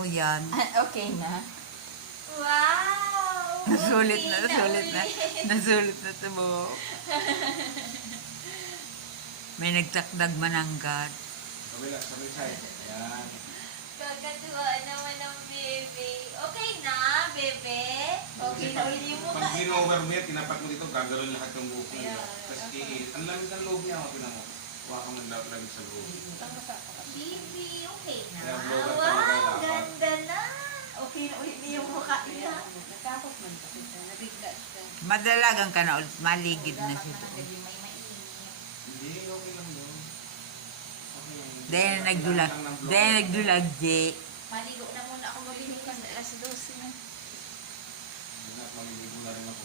Ako yan. Okay na. Wow! Nasulit na, Okay nasulit na. ulit. Nasulit na sa buhok. May nagtakdag mananggat. Kabila, sabay side. Ayan. Kagatuwa naman ng bebe. Okay na, bebe? Okay na ulit yung mukha. Pag gin-over mo yan, tinapat mo dito, gagawin lahat ng buhok niya. Yeah. Tapos ang lamig ng loob niya, kapila mo. Huwag kang naglamig sa loob. Bebe, okay na. Kaya blower Wow, talaga dapat. ganda na. Okay na ulit yung mukha niya. Natakot man kasi siya. Nabigla siya. Madalagang ka na ulit. Maligid na siya. Medyo may mainit. Hindi, okay lang yun. Okay lang yun. Dahil nagdulag. Kailangan lang ng Dahil blower. nagdulag, J. Maligo na muna ako mabilis. Kasi alas 12 na. Maliligo na rin ako.